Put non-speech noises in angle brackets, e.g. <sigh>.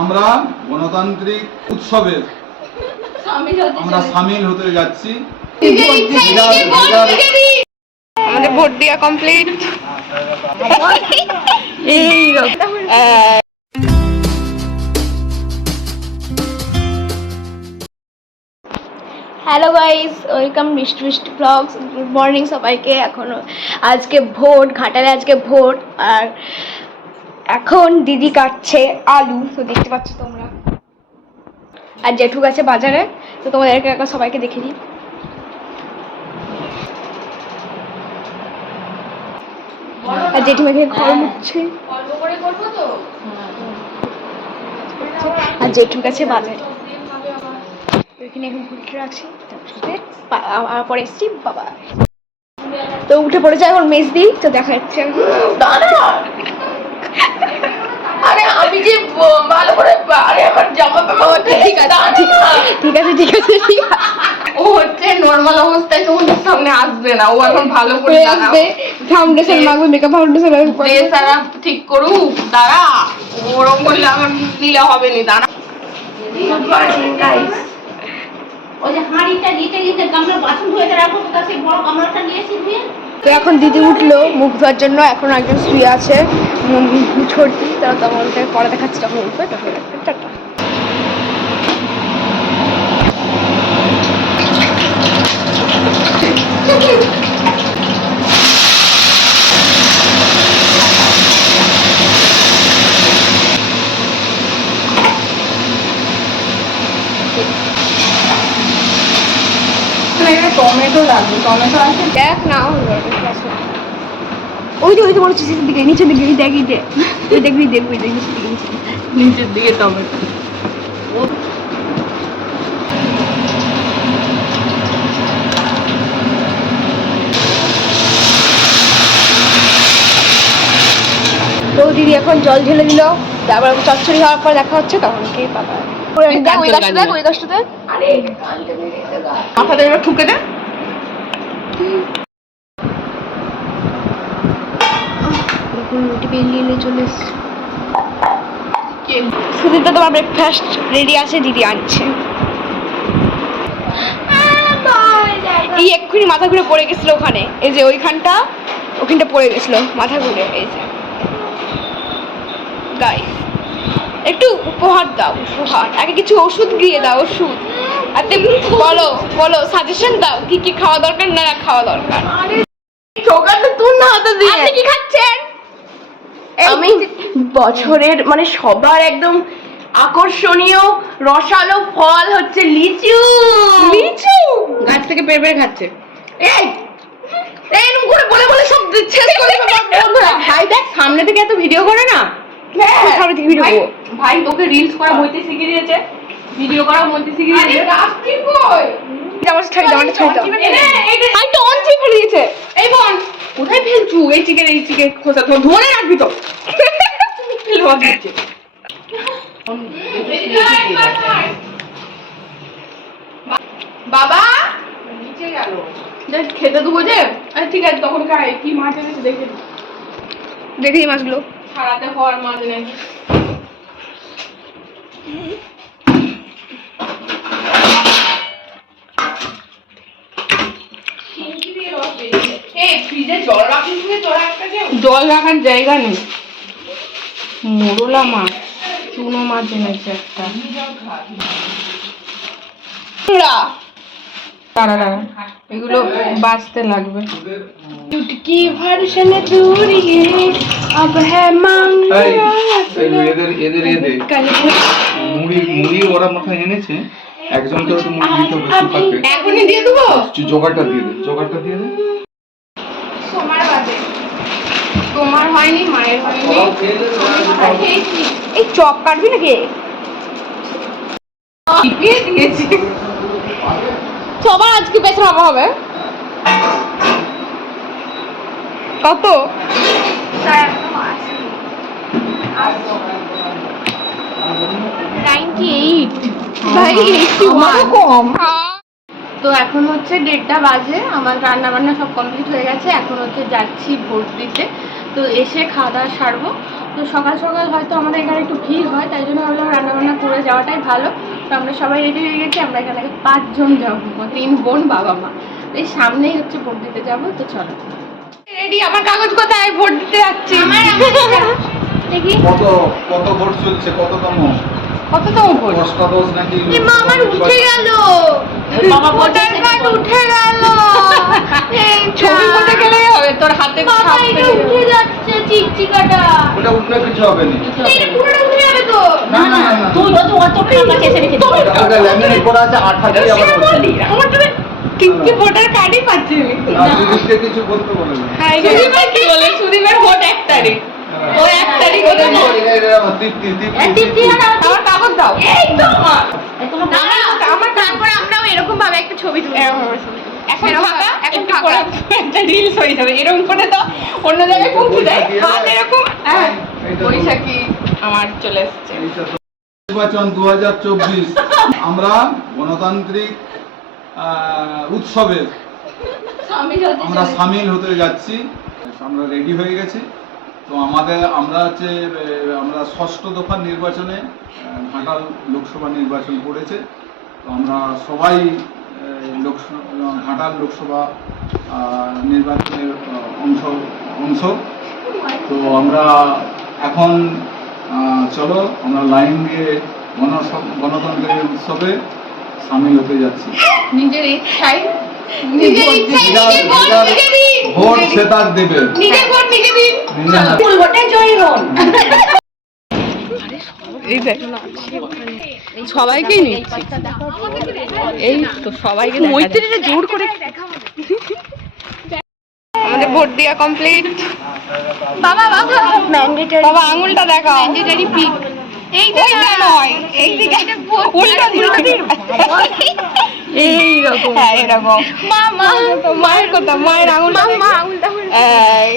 আমরা গণতান্ত্রিক উৎসবের আমরা সামিল হতে যাচ্ছি। আমাদের ভোট দেওয়া কমপ্লিট এই হ্যালো গাইস ওয়েলকাম মিষ্টি মিষ্টি ব্লগস গুড মর্নিং সবাইকে। এখনও আজকে ভোট ঘাটালে আজকে ভোট। আর এখন দিদি কাটছে আলু, তো দেখতে পাচ্ছ তোমরা। আর জেঠু গেছে বাজারে, তো তোমাদেরকে একবার সবাইকে দেখে দিই আর জেঠিমাকে ঘর মুছছে। আর জেঠুর কাছে বাজারে। এখানে এখন ঘুরতে রাখছি পরে এসছি, বাবা। তো উঠে পড়েছে এখন মেজ তো দেখা যাচ্ছে আরে আমি যে ভালো করে আরে আমার জামা প্যান্ট ঠিক আছে ঠিক আছে ঠিক আছে ঠিক আছে ও হচ্ছে নর্মাল অবস্থায় তোমাদের সামনে আসবে না ও এখন ভালো করে আসবে ফাউন্ডেশন মাখবে মেকআপ ফাউন্ডেশন ড্রেস আর ঠিক করুক দাঁড়া। ওরকম করলে আমার দিলে হবে নি দাঁড়া। ওই যে হাঁড়িটা বাসন ধুয়ে রাখব তো সেই তো এখন দিদি উঠল, মুখ ধোয়ার জন্য। এখন একজন শুয়ে আছে। ছড়তি তারা তোমাদের পরে দেখাচ্ছি, যখন উঠবে তখন একটা টাটা টমেটো লাগবে টমেটো আছে। দেখ না ওই যে ওই যে হচ্ছে নিচের দিকে নিচের দিকে দেখ দেখবি দেখবি দেখ নিচের দিকে। নিচের দিকে টমেটো। দিদি এখন জল ঢেলে দিল তারপর চচ্চড়ি হওয়ার পর দেখা হচ্ছে তখন কে পাবা? মাথাটা এবার ঠুকে দে রুটি বেরিয়ে নিয়ে চলে এসছে সুদীপটা তোমার ব্রেকফাস্ট রেডি আছে দিদি আনছে। এই এক্ষুনি মাথা ঘুরে পড়ে গেছিল ওখানে এই যে ওইখানটা ওখানটা পড়ে গেছিল মাথা ঘুরে এই যে। গাই একটু উপহার দাও উপহার। আগে কিছু ওষুধ দিয়ে দাও ওষুধ। আর তেমনি বলো বলো সাজেশন দাও কি কি খাওয়া দরকার না খাওয়া দরকার। চোখাটা তুই না হাতে দিয়ে। আপনি কি খাচ্ছেন? আমি বছরের মানে সবার একদম আকর্ষণীয় রসালো ফল হচ্ছে লিচু। লিচু? গাছ থেকে পেরে পেরে খাচ্ছে। এই এই এরকম করে বলে বলে সব শেষ করে দেবে বন্ধুরা। ভাই দেখ সামনে থেকে এত ভিডিও করে না? থেকে করব। ভাই তোকে রিলস করা বইতে শিখিয়ে দিয়েছে। ভিডিও করা বইতে শিখিয়ে দিয়েছে। রাস্তি কই জামাটা ছাড়ি জামাটা ছাড়ি দাও আই তো অন চিপ ফেলে দিয়েছে এই বোন কোথায় ফেলছু? এই চিকেন এই চিকেন খোসা তো ধরে রাখবি তো। দিচ্ছে। বাবা? নিচে গেল। খেতে দেবো যে। আরে ঠিক আছে তখন খাই। কি মাছ এনেছে দেখে। দেখি এই মাছগুলো। ছাড়াতে হওয়ার মাছ এনেছে জল রাখার জায়গা নেই। মোরলা মাছ চুনো মাছ এনেছে একটা। দাঁড়া দাঁড়া এগুলো বাঁচতে লাগবে की वर्षन दूरी अब है मांग এই, এই এদের এদের এদের মুড়ি মুড়ি ওরা মাথায় এনেছে একজন করে তো মুড়ি দিতে হবে সুপাকে এখনই দিয়ে দেবো জোগাড়টা দিয়ে দে জোগাড়টা দিয়ে দে তোমার বাদে তোমার হয়নি মায়ের হয়নি আমি খেয়েছি এই চপ কাটবি নাকি চিপিয়ে দিয়েছি সবার আজকে বেতন আমার হবে? কত? তো এখন হচ্ছে দেড়টা বাজে আমার রান্না বান্না সব কমপ্লিট হয়ে গেছে এখন হচ্ছে যাচ্ছি ভোট দিতে। তো এসে খাওয়া দাওয়া সারবো। তো সকাল সকাল হয়তো আমাদের এখানে একটু ভিড় হয় তাই জন্য ভাবলাম রান্না যাওয়াটাই ভালো। তো আমরা সবাই রেডি হয়ে গেছি আমরা এখানে পাঁচজন যাব তিন বোন বাবা মা। এই সামনেই হচ্ছে ভোট দিতে যাব তো চলো। রেডি আমার কাগজ কোথায়? ভোট দিতে যাচ্ছি। দেখি। কত কত ভোট চলছে? কততম? কততম ভোট? অষ্টাদশ নাকি এ মা আমার উঠে গেল। বাবা ভোটার কার্ড উঠে গেল। <laughs> ছবি করতে গেলেই হবে তোর হাতে বাবা এটা উঠে যাচ্ছে চিকচিকাটা। ওটা উঠলে কিছু হবে না। এটা পুরোটা উঠে যাবে তো। না না না, না। তুই অত অত কাছে এসে রেখে দিবি। ওটা- ওটা ল্যামিনেট করা আছে আট হাজারই আবার বলছি। আমার তো কি কি ভোটার কার্ডই পাচ্ছি। না, সুদীপকে কিছু বলতে বলে না। হ্যাঁ সুদীপের কি? বলে সুদীপের ভোট এক তারিখ। ও এক তারিখ ওদের ভোট। এটা- এটা আমার তৃপ্তি, তৃপ্তি, এ, তৃপ্তি তৃপ্তি। হারা। আমার কাগজ দাও। এই তো এ, তোমার আমার আমার তারপরে আমরাও এরকম ভাবে একটা ছবি তুলবো এখন এরকম ফাঁকা এখন এখন ফাঁকা। ফাঁকা। একটা রিলস হয়ে যাবে। এরকম করে তো অন্য জায়গায় পৌঁছে যায়। হাত এরকম হ্যাঁ। বৈশাখী আমার চলে এসছে। নির্বাচন দু আমরা গণতান্ত্রিক আহ, উৎসবে আমরা সামিল হতে যাচ্ছি। আমরা রেডি হয়ে গেছি। তো আমাদের আমরা হচ্ছে আমরা ষষ্ঠ দফার নির্বাচনে ঘাটাল লোকসভা নির্বাচন করেছে। তো আমরা সবাই লোকসভা ঘাটাল লোকসভা নির্বাচনের অংশ অংশ। তো আমরা এখন চলো আমরা লাইন দিয়ে গণতন্ত্রের উৎসবে সামিল হতে যাচ্ছি। নিজের ইচ্ছায় ভোট সে তার দেবে নিজের ভোট নিজে দিন। ভোটে জয়ী হন। এই দেখ সবাইকেই নিচ্ছি। এই তো সবাইকে মৈত্রীরা জোর করে আমাদের ভোট দেওয়া কমপ্লিট বাবা বাবা। ম্যান্ডেটরি বাবা আঙুলটা দেখাও। ম্যান্ডেটরি পিক এই ওই যে নয়। এই দিকে উল্টা উল্টা এই রকম হ্যাঁ এরকম মা মা। মায়ের কথা মায়ের আঙুলটা মা আঙুলটা। এই।